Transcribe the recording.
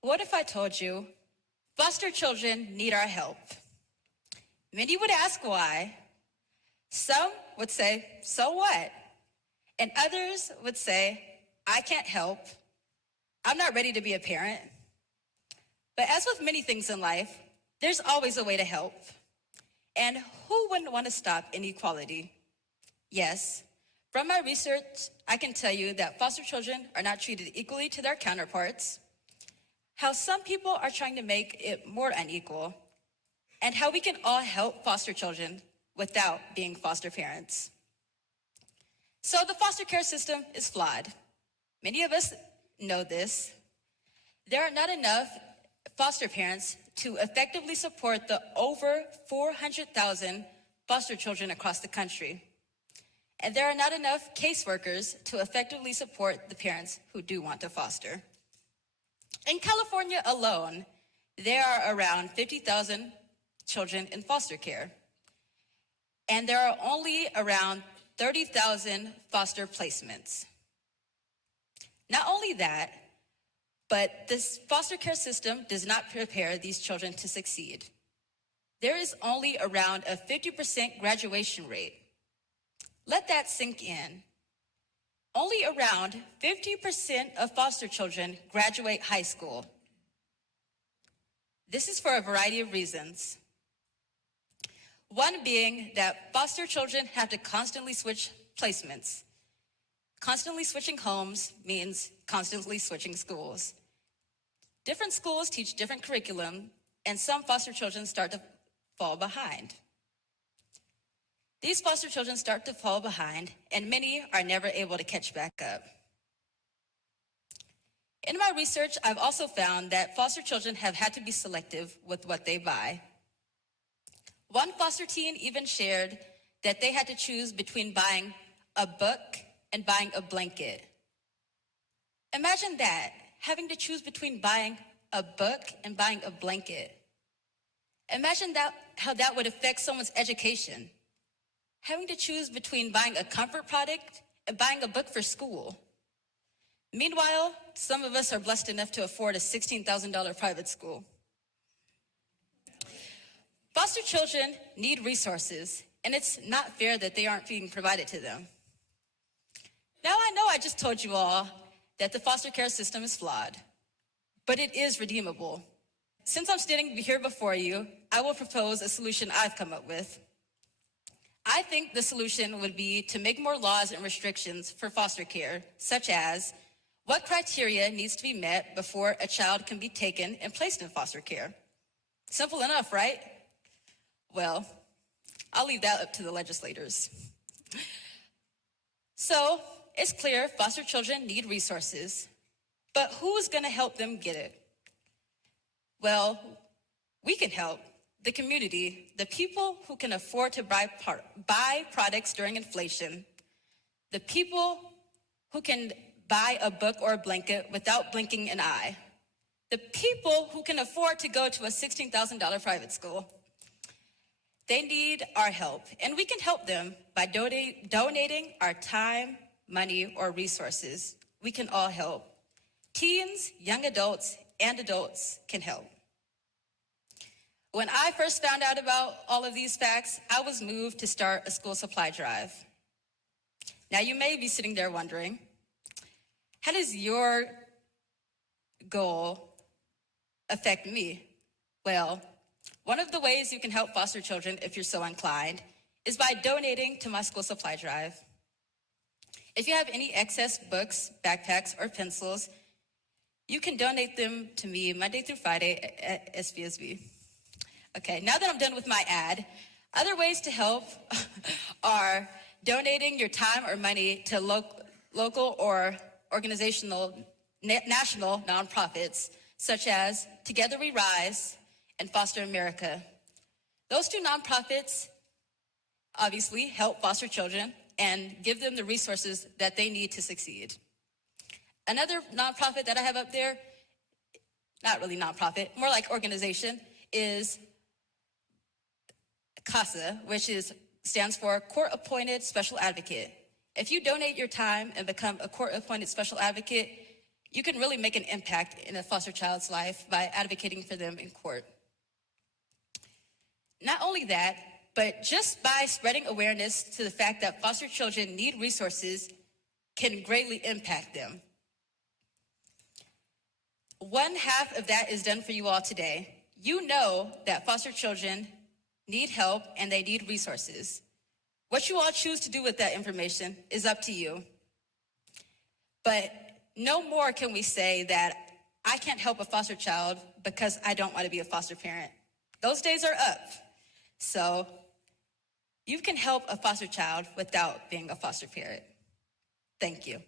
What if I told you foster children need our help? Many would ask why. Some would say, so what? And others would say, I can't help. I'm not ready to be a parent. But as with many things in life, there's always a way to help. And who wouldn't want to stop inequality? Yes, from my research, I can tell you that foster children are not treated equally to their counterparts, how some people are trying to make it more unequal, and how we can all help foster children without being foster parents. So the foster care system is flawed. Many of us know this. There are not enough foster parents to effectively support the over 400,000 foster children across the country. And there are not enough caseworkers to effectively support the parents who do want to foster. In California alone, there are around 50,000 children in foster care. And there are only around 30,000 foster placements. Not only that, but this foster care system does not prepare these children to succeed. There is only around a 50% graduation rate. Let that sink in. Only around 50% of foster children graduate high school. This is for a variety of reasons. One being that foster children have to constantly switch placements. Constantly switching homes means constantly switching schools. Different schools teach different curriculum, and some foster children start to fall behind. These foster children start to fall behind, and many are never able to catch back up. In my research, I've also found that foster children have had to be selective with what they buy. One foster teen even shared that they had to choose between buying a book and buying a blanket. Imagine that, having to choose between buying a book and buying a blanket. Imagine how that would affect someone's education. Having to choose between buying a comfort product and buying a book for school. Meanwhile, some of us are blessed enough to afford a $16,000 private school. Foster children need resources, and it's not fair that they aren't being provided to them. Now I know I just told you all that the foster care system is flawed, but it is redeemable. Since I'm standing here before you, I will propose a solution I've come up with. I think the solution would be to make more laws and restrictions for foster care, such as what criteria needs to be met before a child can be taken and placed in foster care. Simple enough, right? Well, I'll leave that up to the legislators. So, it's clear foster children need resources, but who's going to help them get it? Well, we can help. The community, the people who can afford to buy products during inflation, the people who can buy a book or a blanket without blinking an eye, the people who can afford to go to a $16,000 private school. They need our help, and we can help them by donating our time, money, or resources. We can all help. Teens, young adults, and adults can help. When I first found out about all of these facts, I was moved to start a school supply drive. Now you may be sitting there wondering, how does your goal affect me? Well, one of the ways you can help foster children, if you're so inclined, is by donating to my school supply drive. If you have any excess books, backpacks, or pencils, you can donate them to me Monday through Friday at SVSB. Okay, now that I'm done with my ad, other ways to help are donating your time or money to local or organizational, national nonprofits, such as Together We Rise and Foster America. Those two nonprofits obviously help foster children and give them the resources that they need to succeed. Another nonprofit that I have up there, not really nonprofit, more like organization, is CASA, which stands for Court Appointed Special Advocate. If you donate your time and become a court appointed special advocate, You can really make an impact in a foster child's life by advocating for them in court. Not only that, but just by spreading awareness to the fact that foster children need resources can greatly impact them. One half of that is done for you all today. You know that foster children need help and they need resources. What you all choose to do with that information is up to you. But no more can we say that I can't help a foster child because I don't want to be a foster parent. Those days are up. So you can help a foster child without being a foster parent. Thank you.